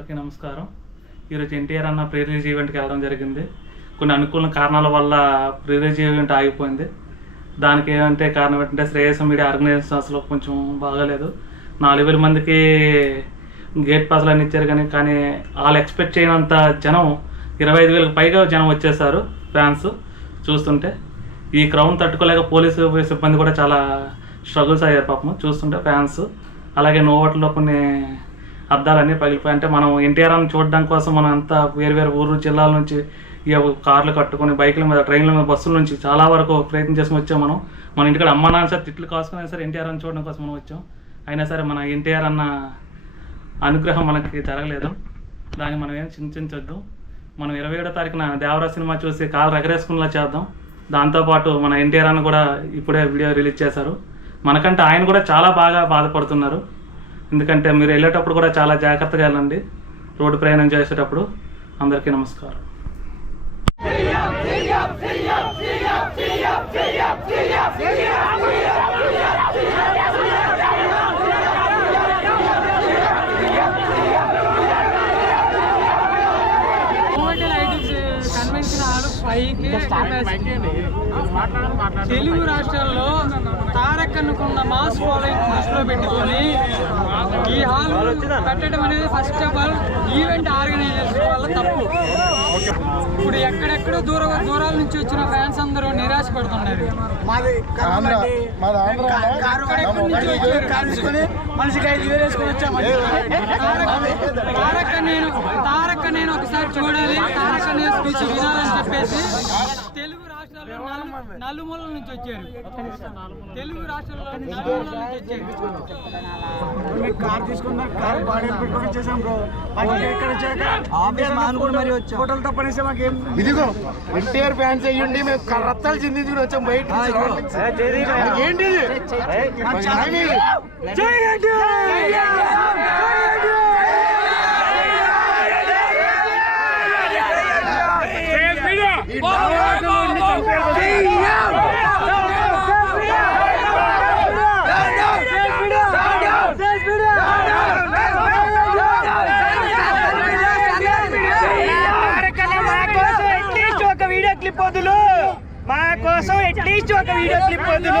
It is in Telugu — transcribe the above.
అందరికీ నమస్కారం. ఈరోజు ఎన్టీఆర్ అన్న ప్రీ రిలీజ్ ఈవెంట్కి వెళ్ళడం జరిగింది. కొన్ని అనుకూల కారణాల వల్ల ప్రీ రిలీజ్ ఈవెంట్ ఆగిపోయింది. దానికి ఏమంటే కారణం ఏంటంటే శ్రేయస్ మీడియా ఆర్గనైజేషన్ అసలు కొంచెం బాగాలేదు. నాలుగు వేల మందికి గేట్ పాస్లు అన్ని ఇచ్చారు కానీ కానీ వాళ్ళు ఎక్స్పెక్ట్ చేయనంత జనం ఇరవై ఐదు వేలకు పైగా జనం వచ్చేసారు ఫ్యాన్స్ చూస్తుంటే. ఈ క్రౌన్ తట్టుకోలేక పోలీసు సిబ్బంది కూడా చాలా స్ట్రగుల్స్ అయ్యారు పాపం చూస్తుంటే ఫ్యాన్స్. అలాగే నోవట్లో కొన్ని అద్దాలన్నీ పగిలిపోయి అంటే మనం ఎన్టీఆర్ అని చూడడం కోసం మనం అంతా వేరు వేరు ఊరు జిల్లాల నుంచి ఇక కార్లు కట్టుకొని బైకుల మీద ట్రైన్ల మీద బస్సుల నుంచి చాలా వరకు ప్రయత్నం చేసి వచ్చాం మనం. మన ఇంటికాడ అమ్మ నాన్న సార్ తిట్లు కాసుకుని సరే ఎన్టీఆర్ అని చూడడం కోసం మనం వచ్చాం. అయినా సరే మన ఎన్టీఆర్ అన్న అనుగ్రహం మనకి జరగలేదు. దాన్ని మనం ఏం చింతించొద్దు. మనం ఇరవై ఏడో తారీఖున దేవరా సినిమా చూసి కాలు రగరేసుకునేలా చేద్దాం. దాంతోపాటు మన ఎన్టీఆర్ అన్న కూడా ఇప్పుడే వీడియో రిలీజ్ చేశారు. మనకంటే ఆయన కూడా చాలా బాగా బాధపడుతున్నారు. ఎందుకంటే మీరు వెళ్ళేటప్పుడు కూడా చాలా జాగ్రత్తగా వెళ్ళండి. రోడ్డు ప్రయాణం చేసేటప్పుడు అందరికీ నమస్కారం. పైకి తెలుగు రాష్ట్రాల్లో తారక్ అనుకున్న మాస్ ఫాలోయింగ్ దృష్టిలో పెట్టుకొని ఈ హాల్ పెట్టడం అనేది first of all event organisers వల్ల తప్పు. ఇప్పుడు ఎక్కడెక్కడో దూర దూరాల నుంచి వచ్చిన ఫ్యాన్స్ అందరూ నిరాశ పడుతున్నారు మాది ఆంధ్ర మాది ఆంధ్ర ఎక్కడెక్కడి నుంచి వచ్చారు కాల్చుకొని మనిషికి ఐదు వేలు వేసుకొని వచ్చాము తారక్ నేను తారక్ నేను ఒకసారి చూడాలి తారక్ అనే స్పీచ్ వినాలని చెప్పేసి తెలుగు రాష్ట్రాల్లో నలుమూలల నుంచి వచ్చారు తెలుగు రాష్ట్రాల్లో నలుమూలల నుంచి వచ్చారు కార్ తీసుకున్నా కార్ బాడీ పెట్టుకొని వచ్చేసాం బ్రో ఇక్కడ వచ్చాక మరి వచ్చాం ఫోటోలు తప్పనేసి మాకు ఇదిగో ఎన్టీఆర్ ఫ్యాన్స్ అయ్యుండి మేము రత్తాలు చిందించుకుని వచ్చాం బయట ఇది. జై ఈ భావనాత్మను ఉండి చంపేయకూడదు. అట్లీస్ట్ ఒక వీడియో క్లిప్ వదులు మా కోసం అట్లీస్ట్ ఒక వీడియో క్లిప్ వదులు